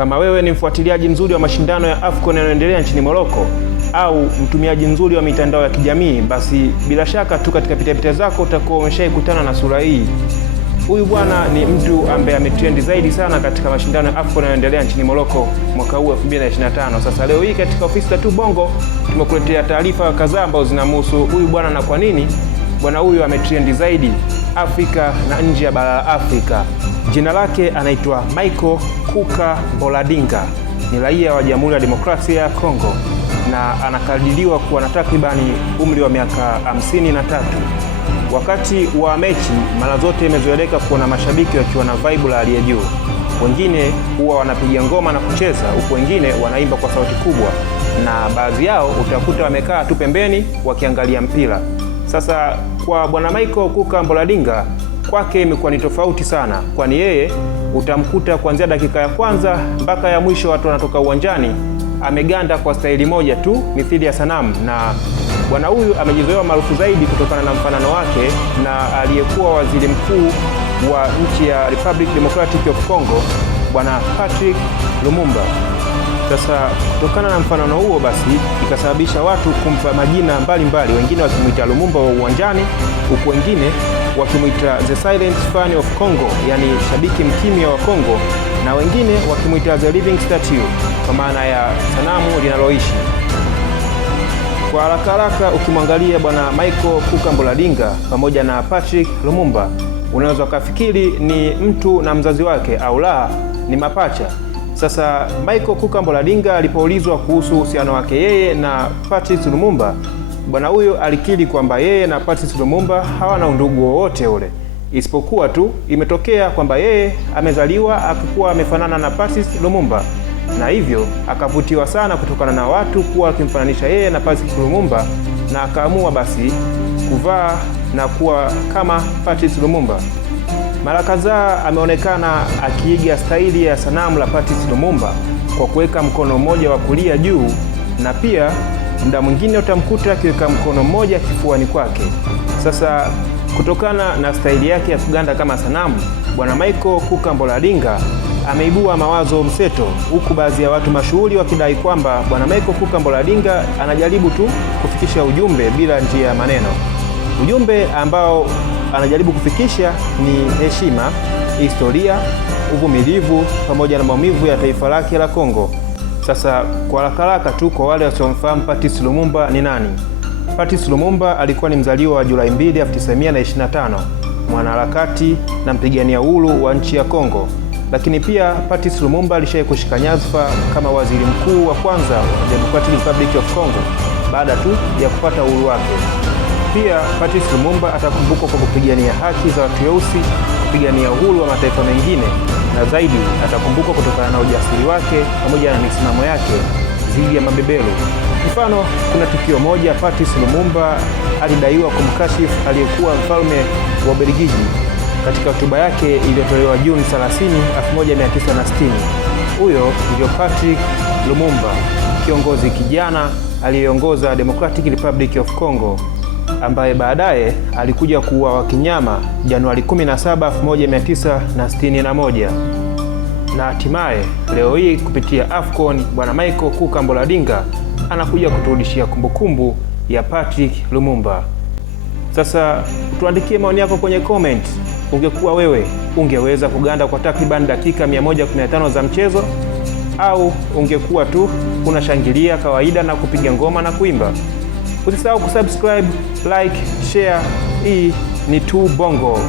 Kama wewe ni mfuatiliaji mzuri wa mashindano ya AFCON yanayoendelea nchini Morocco au mtumiaji mzuri wa mitandao ya kijamii, basi bila shaka tu katika pitapita zako utakuwa umeshaikutana na sura hii. Huyu bwana ni mtu ambaye ametrend zaidi sana katika mashindano ya AFCON yanayoendelea nchini Morocco mwaka huu 2025. Sasa leo hii katika ofisi tu Bongo tumekuletea taarifa kadhaa ambazo zinamhusu huyu bwana na kwa nini bwana huyu ametrend zaidi Afrika na nje ya bara la Afrika. Jina lake anaitwa Michael Kuka Mboladinga. Ni raia wa Jamhuri ya Demokrasia ya Kongo na anakadiriwa kuwa na takribani umri wa miaka 53. Wakati wa mechi mara zote imezoeleka kuona mashabiki wakiwa na vibe la hali ya juu. Wengine huwa wanapiga ngoma na kucheza, huku wengine wanaimba kwa sauti kubwa, na baadhi yao utakuta wamekaa tu pembeni wakiangalia mpira. Sasa kwa bwana Michael Kuka Mboladinga, kwake imekuwa ni tofauti sana, kwani yeye utamkuta kuanzia dakika ya kwanza mpaka ya mwisho watu wanatoka uwanjani ameganda kwa staili moja tu mithili ya sanamu. Na bwana huyu amejizoea maarufu zaidi kutokana na mfanano wake na aliyekuwa waziri mkuu wa nchi ya Republic Democratic of Congo, bwana Patrice Lumumba. Sasa kutokana na mfanano huo basi ikasababisha watu kumpa majina mbalimbali, wengine wakimuita Lumumba wa uwanjani, huku wengine wakimuita The Silent Fan of Congo, yani shabiki mkimya wa Kongo, na wengine wakimuita The Living Statue, kwa maana ya sanamu linaloishi. Kwa haraka ukimwangalia bwana Michael Kuka Mboladinga pamoja na Patrice Lumumba, unaweza kufikiri ni mtu na mzazi wake, au la ni mapacha. Sasa Michael Kuka Mboladinga alipoulizwa kuhusu uhusiano wake yeye na Patrice Lumumba, bwana huyo alikiri kwamba yeye na Patrice Lumumba hawana undugu wowote ule, isipokuwa tu imetokea kwamba yeye amezaliwa akikuwa amefanana na Patrice Lumumba, na hivyo akavutiwa sana kutokana na watu kuwa akimfananisha yeye na Patrice Lumumba, na akaamua basi kuvaa na kuwa kama Patrice Lumumba. Mara kadhaa ameonekana akiiga staili ya sanamu la Patrice Lumumba kwa kuweka mkono mmoja wa kulia juu, na pia muda mwingine utamkuta akiweka mkono mmoja kifuani kwake. Sasa kutokana na staili yake ya kuganda kama sanamu, bwana Michael Kuka Mboladinga ameibua mawazo mseto, huku baadhi ya watu mashuhuri wakidai kwamba bwana Michael Kuka Mboladinga anajaribu tu kufikisha ujumbe bila njia ya maneno. Ujumbe ambao anajaribu kufikisha ni heshima, historia, uvumilivu pamoja na maumivu ya taifa lake la Kongo. Sasa kwa haraka tu kwa wale wasiomfahamu Patrice Lumumba ni nani? Patrice Lumumba alikuwa ni mzaliwa wa Julai 2, 1925, mwanaharakati na mpigania uhuru wa nchi ya Kongo. Lakini pia Patrice Lumumba alishawahi kushika nyadhifa kama waziri mkuu wa kwanza wa Democratic Republic of Congo baada tu ya kupata uhuru wake. Pia Patrice Lumumba atakumbukwa kwa kupigania haki za watu weusi, kupigania uhuru wa mataifa mengine, na zaidi atakumbukwa kutokana na ujasiri wake pamoja na misimamo yake dhidi ya mabeberu. Mfano, kuna tukio moja Patrice Lumumba alidaiwa kumkashifu aliyekuwa mfalme wa Ubelgiji katika hotuba yake iliyotolewa Juni 30, 1960. Huyo ndio Patrice Lumumba, kiongozi kijana aliyeongoza Democratic Republic of Congo, ambaye baadaye alikuja kuuawa kinyama Januari 17, 1961. Na hatimaye leo hii kupitia AFCON bwana Michael Kuka Mboladinga anakuja kuturudishia kumbukumbu ya Patrice Lumumba. Sasa tuandikie maoni yako kwenye comment. Ungekuwa wewe, ungeweza kuganda kwa takriban dakika 115 za mchezo, au ungekuwa tu unashangilia kawaida na kupiga ngoma na kuimba? Usisahau kusubscribe, like, share. Hii ni Tu Bongo.